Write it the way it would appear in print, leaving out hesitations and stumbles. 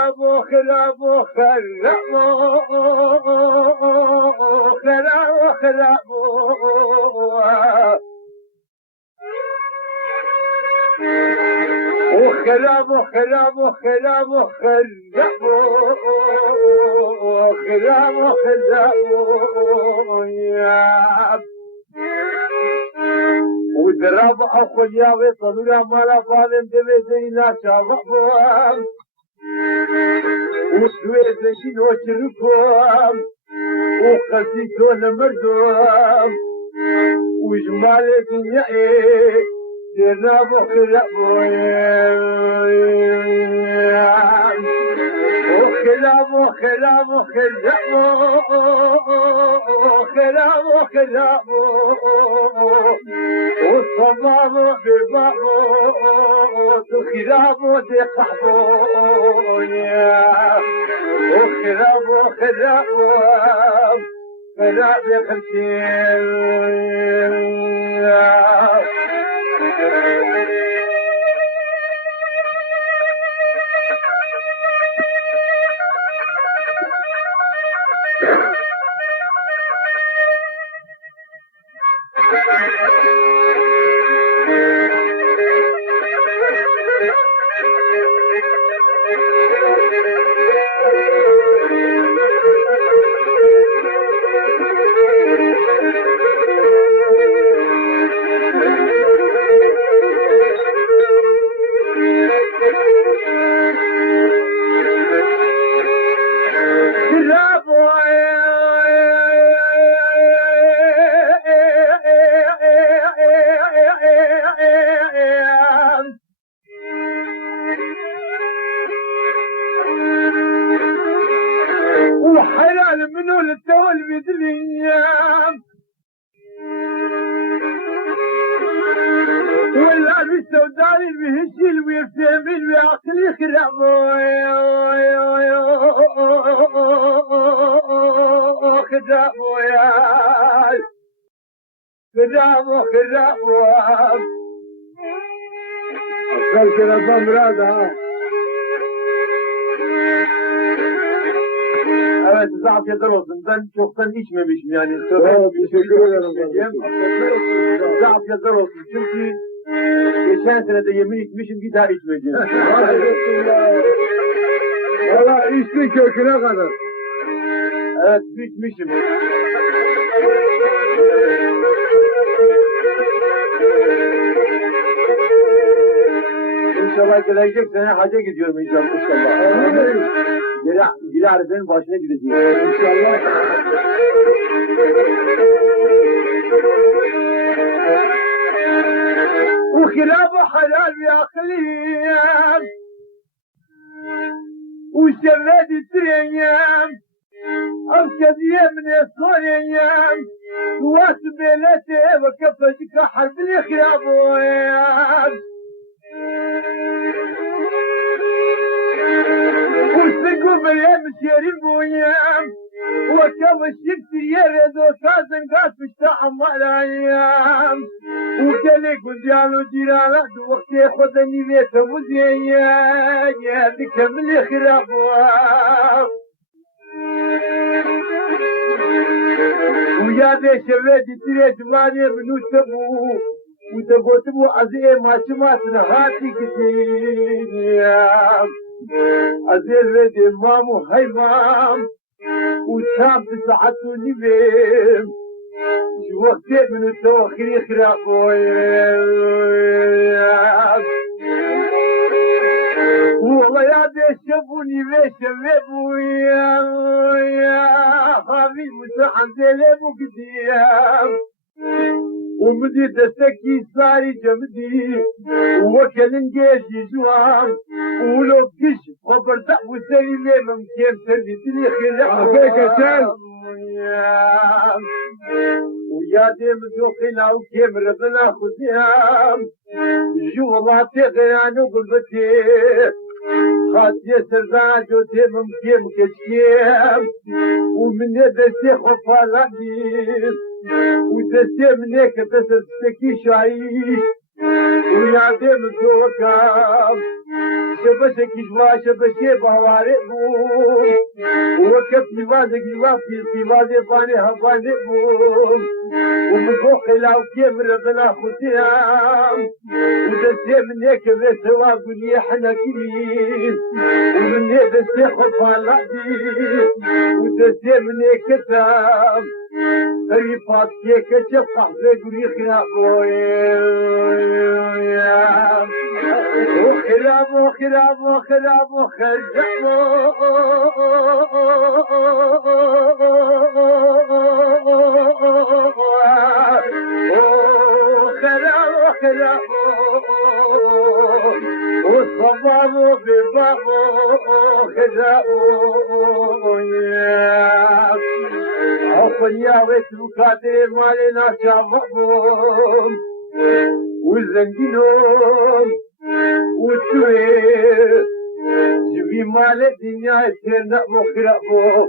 خرابو خرابو خرابو خرابو وخرابو خرابو خرابو خرابو خرابو يا وضرب أخو ياوي طلولا مالا فاهم دبيزينا شابهم وسويزين وشرفهم وقسيتون مردهم وجمال الدنيا خرابو خرابو خرابو خرابو خرابو خرابو والصبابو بالبابو خرابو دقحبو وخرابو خرابو خرابو خمسين وحلال منو للتول بدليا ولا بالسوداني بهشيل ويرتمل ويعقل يخربو خدابو يا خدابو خدابو أصل كده مرادها evet zafiyetler olsun. Ben çoktan içmemişim yani. Teşekkür ederim. Zafiyetler olsun. Çünkü geçen sene de yemin içmişim bir daha içmeyeceğim. Valla içti köküne kadar. Evet içmişim. İnşallah gelecek sene hacca gidiyorum inşallah. Geri Arife'nin başına gideceğim. İnşallah. وخلافه حلال يا خليل وشرد التريام أركض من الصوريام واسبلته وكفتك حرب الخلافه وسقوا باليم سيرين بويام وكم الشمس يرد وكازن قاس مشتاح مالايام وكلك وجالو جيرانه وقت ياخذني بيت مزيان يا بكمل خرابوا ويا ذي شبابي تريد ماني منو تبو وتبو عزيز ما شمات نهاتي كتير عزيز ردي مامو هيمام وشام تسعته نبيم شو وقتين من التوخير يخرقوا والله يا دي شبوني بشبابو يا حبيب وسعن دلبو قديم ومدي دستكي صاري جمدي وكلن جيشي جوام ولو كش وبرتاح وسري لي ممكن سردي خير عفيك سال ويا ديم ذوقنا وكيم ربنا خذيام جو الله تغيانو قلبتي خاطي سردان جو تيم ممكن كشيم ومن يدسي خفالاني ودسي منك تسرسكي شاي ويا دم الزوكام شبشك جوا شبشي بواري بو وكف يوازك يوافي في وازي باني هباني بو ومن فوق لو كيف ربنا ختيام ودسي من هيك بسوا قولي احنا كريم ومن هيك دسي خطفة لعدي ودسي من هيك كتاب ريفات كيك تفقح في قولي خراب وخراب وخراب وخراب وخراب وخراب والصباب بباب خراب عقل يا ويتلوكاتي مالنا شعبهم والزنجينهم وشوي جبي مال الدنيا تنا مخربو